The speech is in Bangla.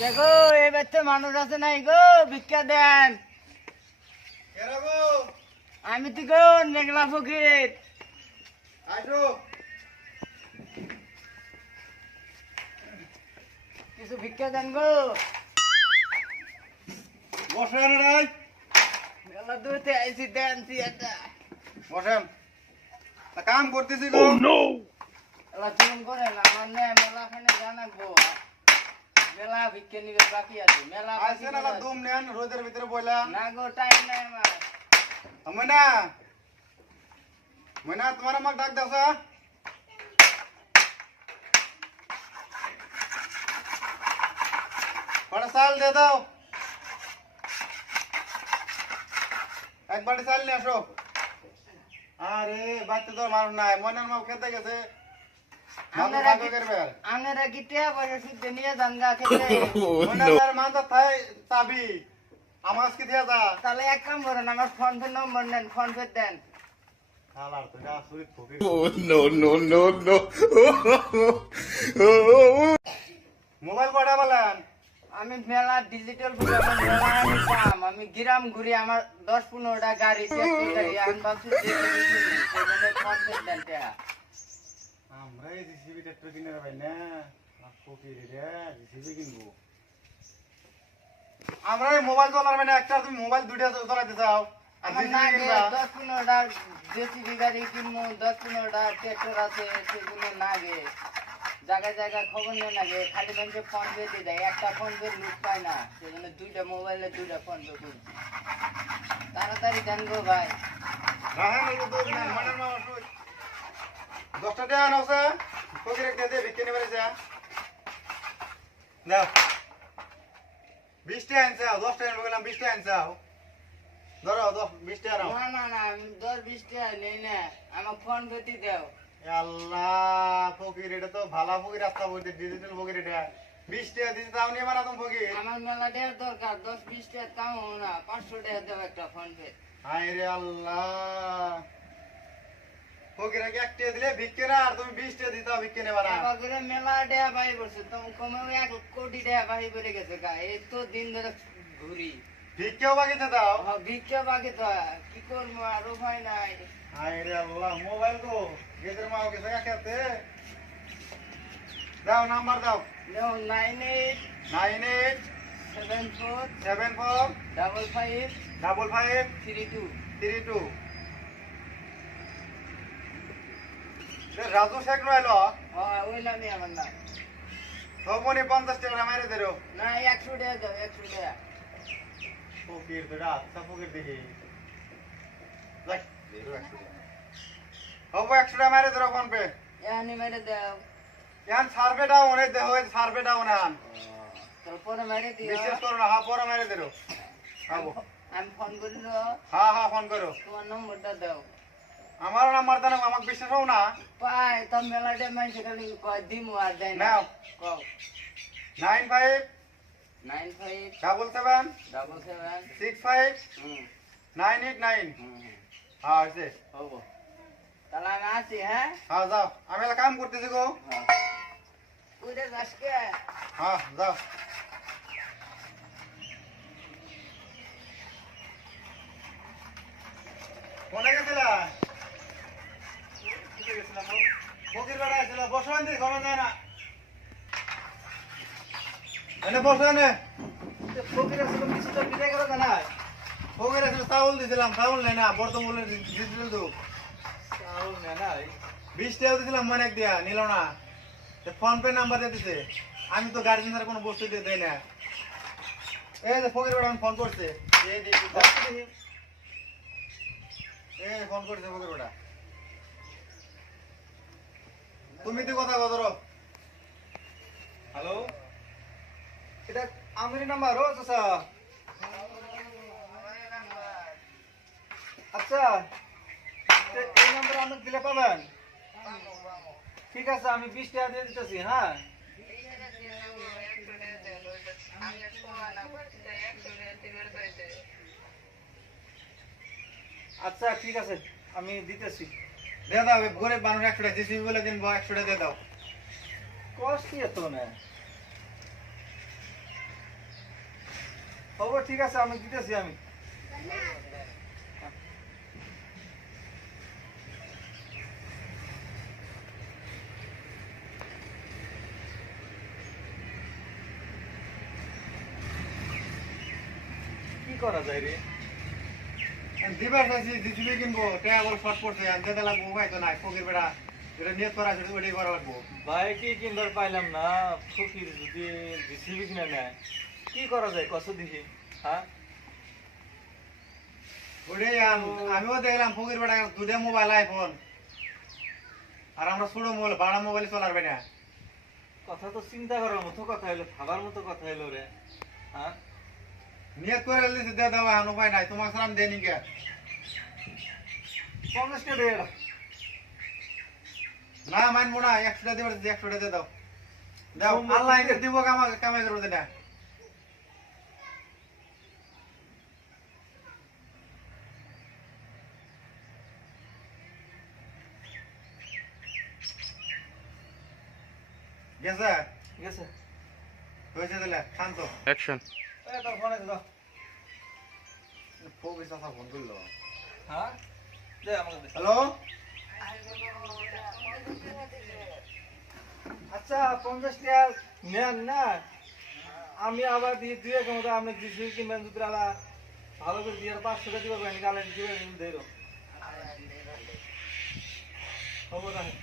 দেখো এবার তো মানুষ আছে নাই গো, ভিক্ষা দেন। আমি তো গো নেগলা ফকির। কিছু ভিক্ষা দেন গো। বসেন রাই মেলা দূরতে আইছি, দেন একটা। বসেন কাম করতেছি গো। এলা চুন করেন, আমার নে মেলা খানে জানাবো। মেলা ভিক্ষা নিবে বাকি আছে, মেলা বাকি আইছেন আলা দুম নেন রোদের ভিতরে বইলা না গো, টাইম নাই আমার। ময়না ময়না তোমার আমাকে ডাক দাসা বড় চাল দে দাও, এক বাটি চাল নিয়ে আসো। আরে বাচ্চা তো মানুষ নাই, ময়নার মা খেতে গেছে। আঙ্গেরা কি টিয়া পয়সা শুদ্ধ নিয়ে যান গা খেতে? ময়নার মানটা থাই চাবি আমার কি দিয়া যা। তাহলে এক কাম করেন, আমার ফোন পে নম্বর নেন, ফোন পে দেন। শালার তো যা সুরিত ফকির। মোবাইল কটা বলেন? আমি মেলা ডিজিটাল মেলা আমি কাম, আমি গ্রাম ঘুরি, আমার 10-15টা গাড়ি ট্যাক্সি গাড়ি আমি ভাবছি সেজন্য ফোন পে দেন টিয়া। আমরা এই জিসিবি ট্রাক্টর কিনে ভাই না ফকির রে জিসিবি কিনবো। আমরা এই মোবাইল চলার মানে একটা তুমি মোবাইল দুইটা চলাইতে চাও আর আমার জিসিবি নাগে কিনবা। 10-15টা জেসিবি গাড়ি কিনবো, 10-15টা ট্রাক্টর আছে, সেগুলো নাগে জায়গায় জায়গায় খবর নেই নাগে, খালি মানুষের ফোন পে দিয়ে দেয়, একটা ফোন পে লুট পায় না, সেজন্য দুইটা মোবাইলে দুইটা ফোন পে করছি। তাড়াতাড়ি দেন গো ভাই। রাহেন হলো তো না মনের মা ওই 10টা টাকা নাওছে ফকির একটা দে বিক্রি নেবে যা নাও 20 টাকা আনছাও 10 টাকা বললাম 20 টাকা আনছাও ধরো 20 টাকা নাও। না না না, আমি 10-20 টাকা নেই না, আমার ফোন পে দিয়ে দাও। আল্লাহ ফকির এটা তো ভালো ফকির রাস্তা বলতে ডিজিটাল ফকির এটা 20 টাকা দিতে তাও নিয়ে মারা তুমি ফকির। আমার মেলা দেওয়ার দরকার, 10-20 টাকা কাম হবে না, 500 টাকা দেবো একটা ফোন পে। হায় রে আল্লাহ ফকির আগে 1 টাকা দিলে ভিক্ষে না আর তুমি 20 টাকা দিতে ভিক্ষে নেবা না। এবার করে মেলা টাকা বাহি করছে, তুমি কমেও 1 কোটি টাকা বাহি করে গেছে গা, এই তো দিন ধরে ঘুরি। ভিক্ষেও বাকিতে দাও। ভিক্ষা বাকি তো কি করবো, আর উপায় নাই। হায় রে আল্লাহ মোবাইল গো গেদের মা ওকে খেতে দাও নাম্বার দাও। 98 98 74 74 55 55 32। 32 রাজু শেখ রইল ওই নামই আমার নাম। সবনি 50 টাকা মাইরে দেরো না 100 টাকা দাও, 100 টাকা। ফকির বেটা আচ্ছা ফকির দেখি লাগ দেরো 100 টাকা হবো 100 টাকা মাইরে দেরো ফোন পে। এখানে মেরে দাও। এখন সার্ভে ডাউন এই দেখো সার্ভে ডাউন আন তারপরে মেরে দিও। বিশ্বাস করো না হ্যাঁ পরে মাইরে দেরো হবো। আমি ফোন করিল, হ্যাঁ হ্যাঁ ফোন করো তোমার নম্বরটা দাও। আমার নাম্বার জানো আমাকে বিশ্বাস হও না। পাই তো মেলাটা মাইছে খালি কয় দিমু আর যাই না। নাও কও 95 95 77 77 65 হুম 989 হুম হ্যাঁ আছে হবো। তাহলে আমি আছি, হ্যাঁ। হ্যাঁ যাও আমি এলা কাম করতেছি গো। উঠে যাস কে? হ্যাঁ যাও কোনে গেছিলা? ফকির বেড়া আসছিল বসো আনতে গরম যায় না এনে বসো এনে ফকির আসলে কিছু তো বিদায় করে না। ফকির আসছিল চাউল দিছিলাম চাউল নেই না বর্তমানে দিছিল তো চাউল না না। 20 টাকা দিছিলাম মনে এক দিয়া নিল না ফোন পে নাম্বার দিয়ে দিছে আমি তো গার্জেন ছাড়া কোনো বস্তু দিয়ে দেই না। এই যে ফকির বেড়া ফোন করছে এই দেখি এই ফোন করছে ফকির বেড়া তুমি তো কথা ধরো। হ্যালো এটা আমির নাম্বার ও চাচা? আচ্ছা এই নাম্বার আমাকে দিলে পাবেন? ঠিক আছে আমি 20 টাকা দিয়ে দিতেছি। হ্যাঁ আচ্ছা ঠিক আছে আমি দিতেছি। দিয়ে দাও গরিব মানুষ 100 টাকা জিসিবি বলে দিন 100 টাকা দিয়ে দাও। কষ্ট এত না খবর ঠিক আছে, আমি দিতেছি আমি। কি করা যায় রে? দিবার চাইছি জিসিবি কিনবো, টাকা বল শর্ট পড়ছে, আনতে লাগবো, উপায় তো নাই, ফকির বেড়া যেটা নিয়ত করা আছে ওইটাই করা লাগবো। ভাই কি কিনবার পাইলাম না, ফকির যদি জিসিবি কিনে নেয়, কি করা যায় কত দেখি? হ্যাঁ, ওইটাই আমিও দেখলাম ফকির বেড়া দুটা মোবাইল আইফোন, আর আমরা ছোট মোবাইল বাড়া মোবাইল চলার না। কথা তো চিন্তা করার মতো কথা হইলো, ভাবার মতো কথা হইলো রে। হ্যাঁ, নিয়ত করে দিতে দিয়ে দেওয়া এখন উপায় নাই, তোমার সালাম দেয় নিকে। 50 টাকা দে। না মানবো না, 100 টাকা দিবার 100 টাকা দিয়ে দাও। দাও, আল্লাহ এনে দিব, কামাই করবো না। গেছে গেছে। হয়েছে দিলে শান্ত। অ্যাকশন। এই তোর ফোনে দাও। ফোন চাচা ফোন করলো। হ্যাঁ, দে আমাকে দে। হ্যালো, আচ্ছা 50 টাকা নেন না, আমি আবার দিয়ে দুই মতো আপনি জিসিবি কিনবেন, যদি আবার ভালো করে দিয়ে 500 টাকা দিবেন, গালে দিবেন দেরো খবর আছে।